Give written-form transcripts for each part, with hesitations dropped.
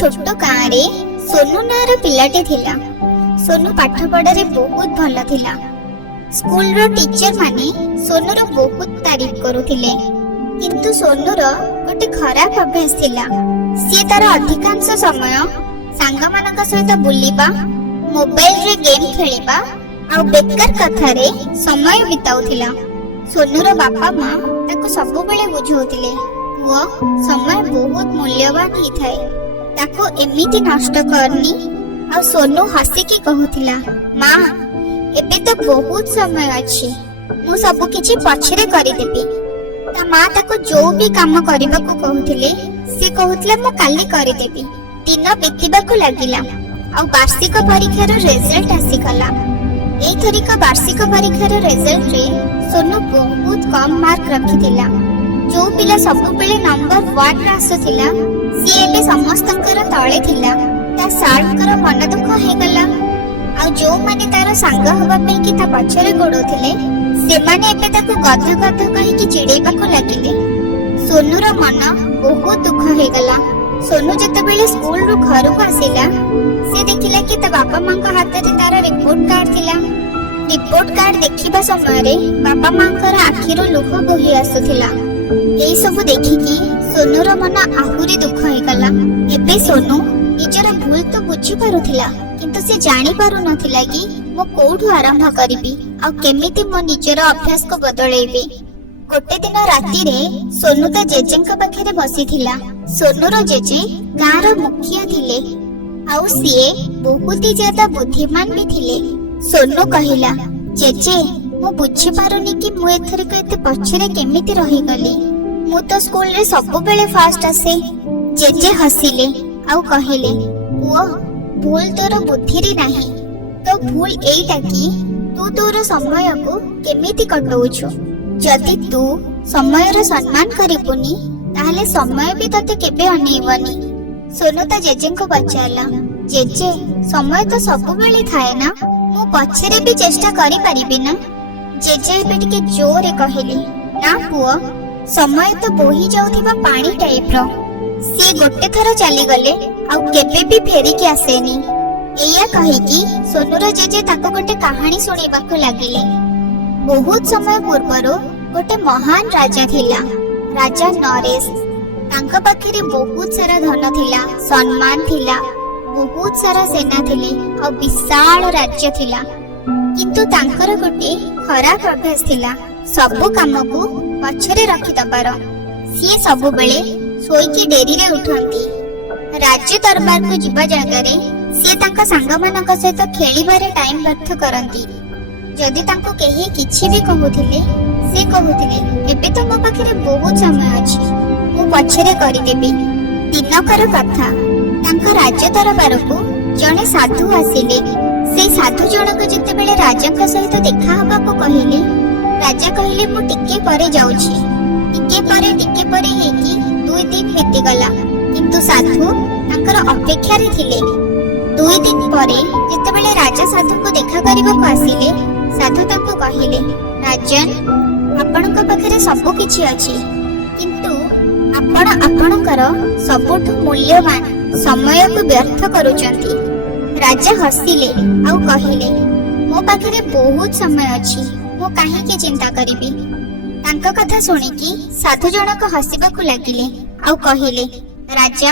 छोट गाँ रे सोनू नार पिलाटे थिला। सोनू पाठ पढ़ारे बहुत भल थिला। स्कूल रो टीचर माने सोनू रो बहुत तारीफ करुथिले, किंतु सोनू रो गोटे खराब अभ्यास थिला। सी तार अधिकांश समय सांग मानक सहित बुलिबा, मोबाइल रे गेम खेलिबा आ बेकार कथा रे समय बिताउथिला। सोनू रो बापा मां ताको सब बेले बुझौथिले, पुओ समय बहुत मूल्यवान ही थाए, ताको एमिति नष्ट करनी। आ सोनू हसी की कहूथिला, मां एबे तो बहुत समय अछि, मु सब किछि पछरे करि देबी। ता मां ताको जो भी काम करबा को कहूथिले से कहूथिला मु काली करि देबी। दिन बितिबा को लागिला आ वार्षिक परीक्षार रिजल्ट आसी गला। एई थरिक वार्षिक परीक्षार रिजल्ट रे सोनू बहुत कम मार्क रखिथिला। जो पिला सब बेले नंबर 1 रे आसुथिला सी एबे समस्तंकर तळे थिला। ता सार्टकर मन दुख हे गला। आ जो माने तार संग होबा पे कि ता पछरे गोडोथिले से माने एबे ताको गध गध कहि कि चिड़ेबा को लागिले। सोनू रो मन बहुत दुख हे गला। सोनू जते बेले स्कूल रो घर को आसिला से देखिला कि ता बापा मां को हाथ रे तार रिपोर्ट कार्ड थिला। रिपोर्ट कार्ड देखिबा समय रे बापा मां कर आखिरो लुह बोही आसुथिला। एई सब देखि कि सोनू रो मन आहुरी दुख हे गला। एबे सोनू निजर भूल तो बुझी पारुथिला, किंतु से जानी पारु नथिला कि मो कोठु आरंभ करिबी आ केमिति मो निजर अभ्यास को बदलेइबी। गोटे दिन राती रे सोनू ता जेजेंका पाखरे बसिथिला। सोनू रो जेजे गाँ रो मुखिया थिले आउ सिए बहुत ही ज्यादा बुद्धिमान भी थिले। सोनू कहिला, जेजे मु बुझी पारुनी कि मु एथर को एते पछरे केमिति रहि गली। मु तो स्कूल रे सब बेले फास्ट आसे। जेजे हसिले आउ कहिले, पुओ भूल तोर बुद्धि रे नाही, तो भूल एइटा कि तू तोर समय को केमिति कटौछु। जदि तू समय रो सम्मान करिबुनी ताहले समय भी तते केबे अनेइबनी। सोनू ता जेजे को पचारला, जेजे समय तो सब बेले थाए ना, मु पछरे भी चेष्टा करि परिबे ना। जेजे एबे टिके जोरे कहिले, ना पुओ समय तो बोही जाउथिबा पानी टाइप रो। से गोटे थर चली गले आउ केबे भी फेरी के आसेनी। एया कहि कि सोनूर जेजे ताको गोटे कहानी सुनिबाकु लागिले। बहुत समय पूर्वरो गोटे महान राजा थिला, राजा नरेश। तांका पाखरे बहुत सारा धन थिला, सम्मान थिला, बहुत सारा सेना थिले आ विशाल राज्य थिला। किंतु तांकर गोटे खराब अभ्यास थिला, सब काम को पछरे रखि दबार। सी सब बेले सोईकी डेरी रे उठंती। राज्य दरबार को जिबा जगह रे सी तांका संग मानक सहित खेलिबारे टाइम व्यर्थ करंती। जदि तांको केही किछि भी कहउथिले से कहउथिले, एबे तो मो पाखरे बहुत समय अछि, मु पछरे करि देबी। दिनकर कथा, तांका राज्य दरबार को जने साधु आसिले। से साधु जनक जते बेले राजा का सहित देखा हबा को कहिले, राजा कहिले मु टिके परे जाउछि। टिके परे हे कि 2 दिन बीती गला, किंतु साधु तांकर अपेक्षा रे थिले। 2 दिन परे जते बेले राजा साधु को देखा करिबा को आसिले, साधु ताको कहिले, राजन आपनक पाखरे सब किछि अछि, किंतु आपण आपनकर सबुठ मूल्यवान समय को व्यर्थ करूचंती। राजा हसिले आउ कहिले, मो पाखरे बहुत समय अछि, मो काहे के चिंता करिबी। तांका कथा सुनिकी साधु जनक हसिबाकु लागिले आउ कहिले, राजा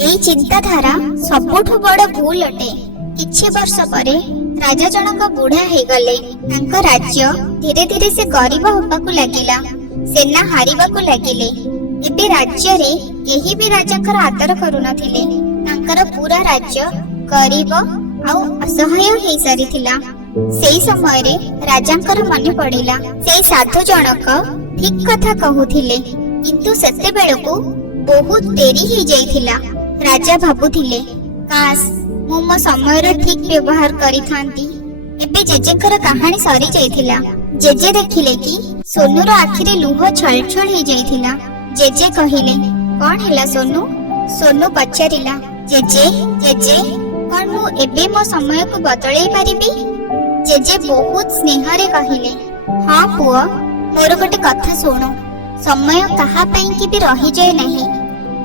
एई चिंताधारा सबुठ बड़ भूल अटे। किछि वर्ष परे राजा जनक बुढ़ा हे गले। तांका राज्य धीरे धीरे से गरीब होबाकु लागिला, सेना हारिबाकु लागिले। एबे राज्य रे केही भी राजाकर आदर करू नथिले। तांकर पूरा राज्य गरीब आउ असहाय हे सारिथिला। सेई समय रे राजांकर मन पड़िला, सेई साधु जनक ठीक कथा कहूथिले, किंतु सेते बेलको बहुत देरी ही जाइथिला। राजा भाबुथिले, काश मु मो समय रे ठीक व्यवहार करि थांती। एबे जेजेकर कहानी सरी जाइथिला। जेजे देखिले कि सोनूर आखिरे लुह छल छल हे जाइथिला। जेजे कहिले, कोन हैला सोनू? सोनू पचारिला, जेजे जेजे कोन मु एबे मो समय को बदलै पारिबी? जेजे बहुत स्नेह रे कहिले, हां पुओ मोर गोटे कथा सुनो। समय कहा पई कि भी रही जाए नहीं,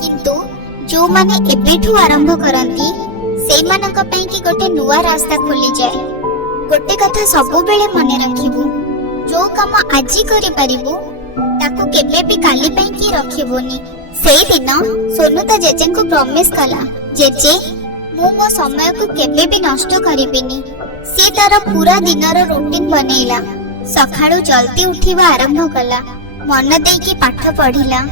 किंतु जो माने एबेठू आरंभ करंती सेमानक पई कि गोटे नुआ रास्ता खोली जाए। गोटे कथा सबु बेले मने रखिबु, जो काम आजी करि परिबु ताकू केबे भी काली पई कि रखिबोनी। सेई दिन सोनू ता जेजे को प्रॉमिस कला, जेजे मु मो समय को केबे भी नष्ट करिबिनी। से तार पूरा दिनर रूटीन बनेला, सखाळु जल्दी उठिबा आरंभ कला, मन देकी पाठ पढिला।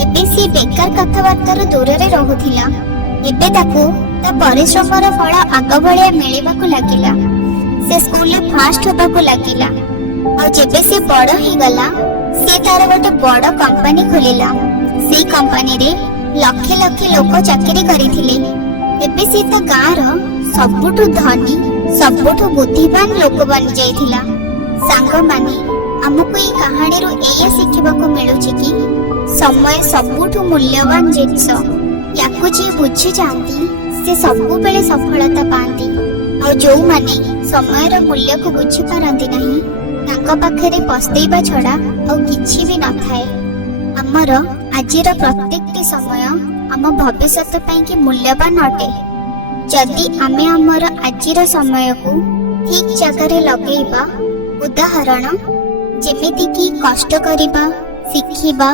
एबे से बेकार कथाबार्तार दूରରେ रहुथिला। एबे ताकू ता परिश्रमर फल आग भलिया मिलिबाकू लागिला। से स्कूल रे फास्ट होबाकू लागिला और जेबे से बड़ ही गला से तार गोटे बड़ कंपनी खोलिला। से कंपनी रे लक्ष लक्ष लोक चाकरी करिथिले। एबे से ता गाँव रो सबुठु धनी सबुठु बुद्धिमान लोक बनि जाइथिला। सांग माने हमको ये कहानी रो एया शिखिबाकू मिलुछि कि समय सबुठु मूल्यवान जिनिस। याकू जे बुझी जांती से सबु बेले सफलता पाती और जो माने समयर मूल्य को बुझी पारंती नहीं तांको पाखरे पस्तेइबा छड़ा और किछि भी न थाए। हमर आजिर प्रत्येक समय आम भविष्य पई कि मूल्यवान अटे। जदि आमे हमर आजिर समय को ठीक जगह लगेइबा, उदाहरण जेमिति कि कष्ट करिबा, शिखिबा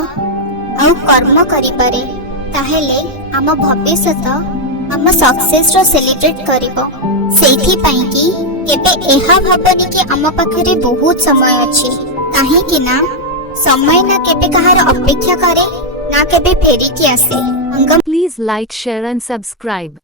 और कर्म करिपारे, ताहेले आम भविष्य आम सक्सेस रो सेलिब्रेट करिबो। सेठी पई कि केबे एहा भाबनी कि आम पाखरे बहुत समय अछि, काहे कि ना समय ना केबे कहार अपेक्षा करे ना केबे फेरी कि आसे। Please like, share and subscribe.